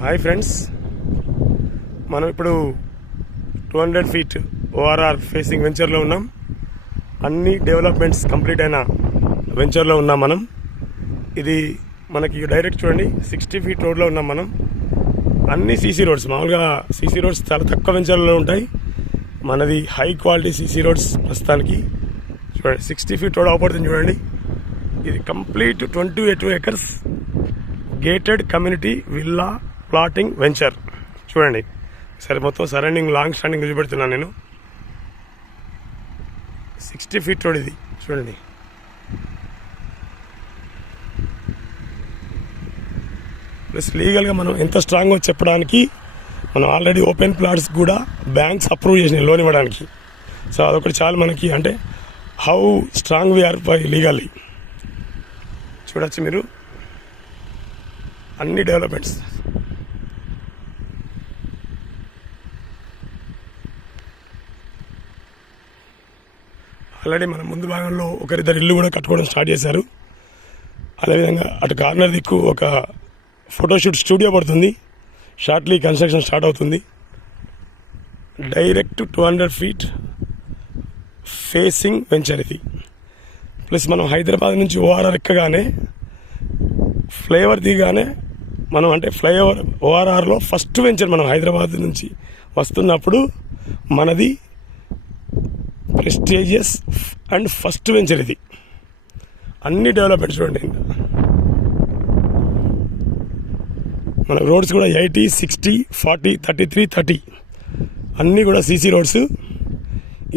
Hi friends, మనం ఇప్పుడు 200 feet ORR facing వెంచర్లో ఉన్నాం. అన్ని డెవలప్మెంట్స్ కంప్లీట్ అయిన వెంచర్లో ఉన్నాం మనం. ఇది మనకి డైరెక్ట్ చూడండి 60 ఫీట్ రోడ్లో ఉన్నాం మనం. అన్ని సీసీ రోడ్స్, మామూలుగా సీసీ రోడ్స్ చాలా తక్కువ వెంచర్లలో ఉంటాయి. మనది హై క్వాలిటీ సీసీ రోడ్స్ ప్రస్తుతానికి. చూడండి 60 ఫీట్ రోడ్ అవపడుతుంది చూడండి. ఇది complete 28 acres gated community villa plotting venture. చూడండి సరే, మొత్తం సరౌండింగ్ లాంగ్ స్టాండింగ్ చూపెడుతున్నాను నేను. 60 ఫీట్ రోడ్ ఇది చూడండి. ప్లస్ లీగల్గా మనం ఎంత స్ట్రాంగ్గా చెప్పడానికి మనం ఆల్రెడీ ఓపెన్ ప్లాట్స్ కూడా బ్యాంక్స్ అప్రూవ్ చేసినాయి లోన్ ఇవ్వడానికి. సో అదొకటి చాలు మనకి, అంటే how strong we are by legally. చూడొచ్చు మీరు అన్ని డెవలప్మెంట్స్. ఆల్రెడీ మన ముందు భాగంలో ఒకరిద్దరు ఇల్లు కూడా కట్టుకోవడం స్టార్ట్ చేశారు. అదేవిధంగా అటు కార్నర్ దిక్కు ఒక ఫోటోషూట్ స్టూడియో పడుతుంది. షార్ట్లీ కన్స్ట్రక్షన్ స్టార్ట్ అవుతుంది. డైరెక్ట్ 200 ఫీట్ ఫేసింగ్ వెంచర్ ఇది. ప్లస్ మనం హైదరాబాద్ నుంచి ఓఆర్ఆర్ ఎక్కగానే ఫ్లైఓవర్ దిగానే మనం, అంటే ఫ్లైఓవర్ ఓఆర్ఆర్లో ఫస్ట్ వెంచర్ మనం హైదరాబాద్ నుంచి వస్తున్నప్పుడు మనది ప్రెస్టీజియస్ అండ్ ఫస్ట్ వెంచర్ ఇది. అన్ని డెవలప్మెంట్ చూడండి. మన రోడ్స్ కూడా 80, 60, 40, 33, 30 అన్నీ కూడా సీసీ రోడ్స్.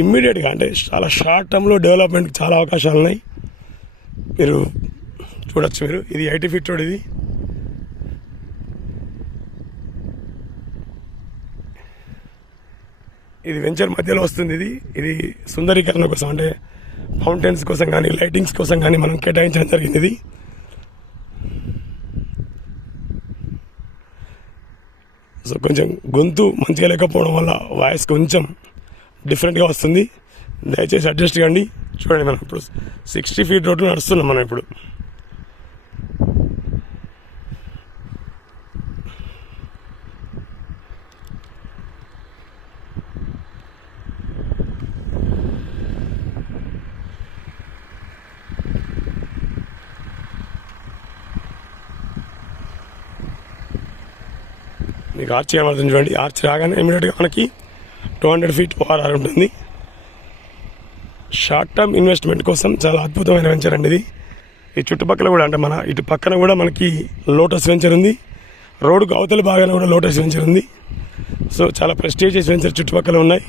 ఇమ్మీడియట్గా అంటే చాలా షార్ట్ టర్మ్లో డెవలప్మెంట్కి చాలా అవకాశాలు ఉన్నాయి. మీరు చూడొచ్చు. మీరు ఇది 80 ఫీట్ రోడ్. ఇది వెంచర్ మధ్యలో వస్తుంది. ఇది సుందరీకరణ కోసం, అంటే ఫౌంటైన్స్ కోసం కానీ లైటింగ్స్ కోసం కానీ మనం కేటాయించడం జరిగింది. ఇది సో కొంచెం గొంతు మంచిగా లేకపోవడం వల్ల వాయిస్ కొంచెం డిఫరెంట్గా వస్తుంది, దయచేసి అడ్జస్ట్ కండి. చూడండి, మనం ఇప్పుడు 60 ఫీట్ రోడ్లో నడుస్తున్నాం మనం ఇప్పుడు. మీకు ఆర్చ్ కనబడుతుంది చూడండి. ఆర్చ్ రాగానే ఇమీడియట్గా మనకి 200 ఫీట్ ఓఆర్ఆర్ ఉంటుంది. షార్ట్ టర్మ్ ఇన్వెస్ట్మెంట్ కోసం చాలా అద్భుతమైన వెంచర్ అండి ఇది. ఈ చుట్టుపక్కల కూడా, అంటే మన ఇటు పక్కన కూడా మనకి లోటస్ వెంచర్ ఉంది. రోడ్డుకు అవతల భాగాన కూడా లోటస్ వెంచర్ ఉంది. సో చాలా ప్రెస్టీజియస్ వెంచర్ చుట్టుపక్కల ఉన్నాయి.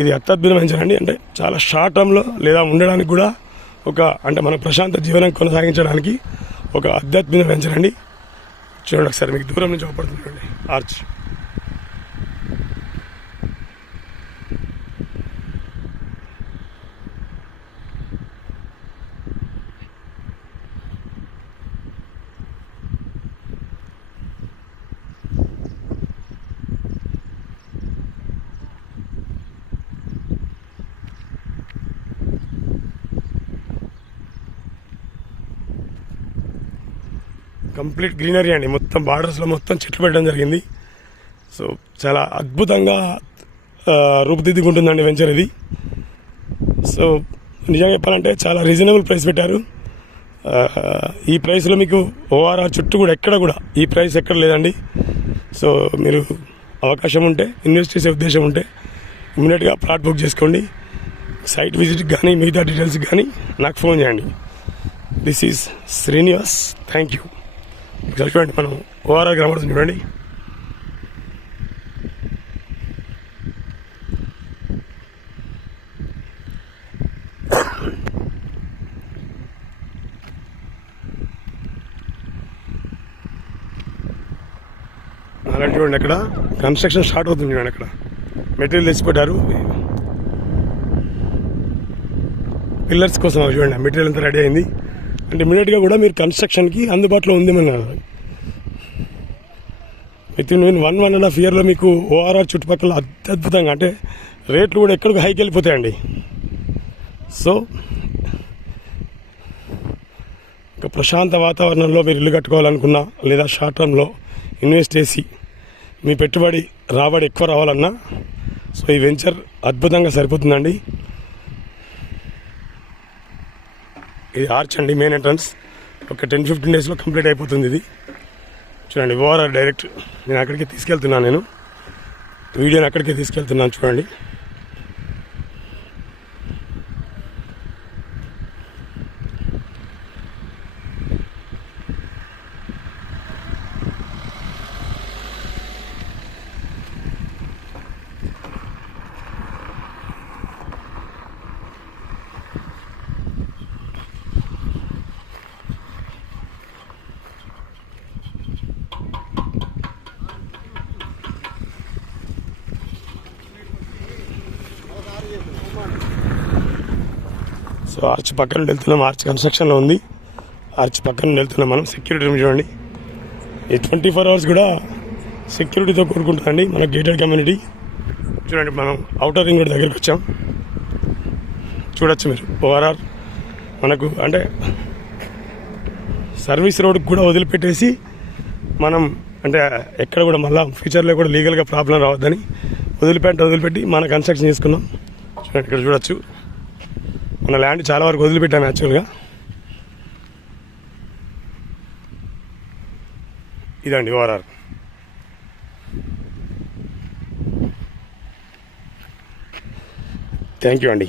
ఇది అత్యద్భుతమైన వెంచర్ అండి. అంటే చాలా షార్ట్ టర్మ్లో లేదా ఉండడానికి కూడా ఒక, అంటే మన ప్రశాంత జీవనం కొనసాగించడానికి ఒక అత్యద్భుతమైన వెంచర్ అండి. చూడండి ఒకసారి, మీకు దూరం నుంచి అవపడుతుంది ఆర్చ్. కంప్లీట్ గ్రీనరీ అండి. మొత్తం బార్డర్స్లో మొత్తం చెట్లు పెట్టడం జరిగింది. సో చాలా అద్భుతంగా రూపుదిద్దుకుంటుందండి వెంచర్ ఇది. సో నిజంగా చెప్పాలంటే చాలా రీజనబుల్ ప్రైస్ పెట్టారు. ఈ ప్రైస్లో మీకు ఓఆర్ఆర్ చుట్టూ కూడా ఎక్కడ కూడా ఈ ప్రైస్ ఎక్కడ లేదండి. సో మీరు అవకాశం ఉంటే, ఇన్వెస్ట్ చేసే ఉద్దేశం ఉంటే ఇమీడియట్గా ప్లాట్ బుక్ చేసుకోండి. సైట్ విజిట్కి కానీ మిగతా డీటెయిల్స్కి కానీ నాకు ఫోన్ చేయండి. This is Srinivas. Thank you. చూడండి, మనం ఓఆర్ఆర్ కనబడుతుంది చూడండి. అలాంటి చూడండి, అక్కడ కన్స్ట్రక్షన్ స్టార్ట్ అవుతుంది చూడండి. అక్కడ మెటీరియల్ తెచ్చిపెట్టారు పిల్లర్స్ కోసం. చూడండి మెటీరియల్ అంతా రెడీ అయింది. అంటే ఇమీడియట్గా కూడా మీరు కన్స్ట్రక్షన్కి అందుబాటులో ఉంది. మన వితిన్ 1.5 yearలో మీకు ఓఆర్ఆర్ చుట్టుపక్కల అద్భుతంగా, అంటే రేట్లు కూడా ఎక్కడికి హైకి వెళ్ళిపోతాయండి. సో ఒక ప్రశాంత వాతావరణంలో మీరు ఇల్లు కట్టుకోవాలనుకున్నా లేదా షార్ట్ టర్మ్లో ఇన్వెస్ట్ చేసి మీ పెట్టుబడి రాబడి ఎక్కువ రావాలన్నా సో ఈ వెంచర్ అద్భుతంగా సరిపోతుందండి. ఇది ఆర్చ్ అండి, మెయిన్ ఎంట్రన్స్. ఒక 10-15 డేస్లో కంప్లీట్ అయిపోతుంది ఇది. చూడండి, ఓఆర్ఆర్ డైరెక్ట్ నేను అక్కడికి తీసుకెళ్తున్నాను, నేను వీడియోని అక్కడికి తీసుకెళ్తున్నాను. చూడండి, సో ఆర్చ్ పక్కన వెళ్తున్నాం. ఆర్చ్ కన్స్ట్రక్షన్లో ఉంది. ఆర్చ్ పక్కన వెళ్తున్నాం మనం. సెక్యూరిటీ రూమ్ చూడండి, ఈ 24 hours కూడా సెక్యూరిటీతో కూడుకుంటుందండి మన గేటెడ్ కమ్యూనిటీ. చూడండి, మనం అవుటర్ రింగ్ రోడ్ దగ్గరికి వచ్చాం. చూడొచ్చు మీరు. ఓఆర్ఆర్ మనకు అంటే సర్వీస్ రోడ్కి కూడా వదిలిపెట్టేసి మనం అంటే ఎక్కడ కూడా మళ్ళీ ఫ్యూచర్లో కూడా లీగల్గా ప్రాబ్లం రావద్దని వదిలిపెట్టి మన కన్స్ట్రక్షన్ చేసుకున్నాం. చూడండి, ఇక్కడ చూడొచ్చు, మన ల్యాండ్ చాలా వరకు వదిలిపెట్టాము యాక్చువల్గా. ఇదండి ఓఆర్ఆర్. థ్యాంక్ యూ అండి.